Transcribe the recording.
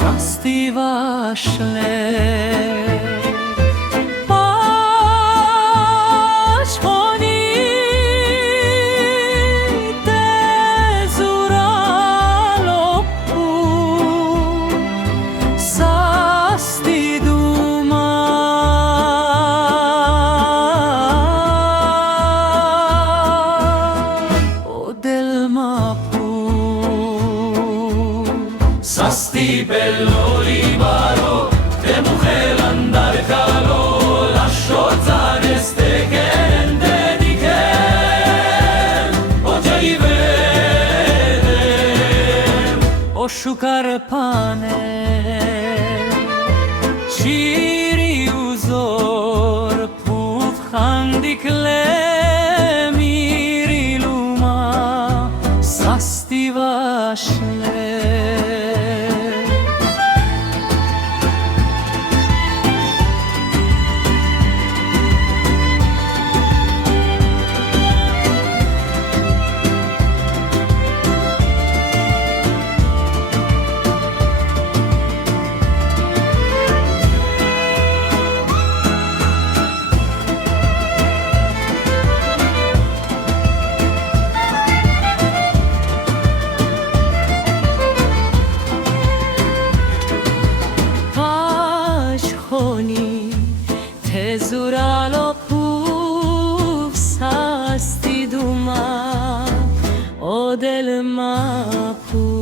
Sasti vašle Sasti bello libaro, de mujer andar calo, la șoța este gente di ken, o ce vede, o șucarpane, ciri uzor, puf handikle, miri luma, sasti vašle. Tezuralo puf sasti duma o del mapu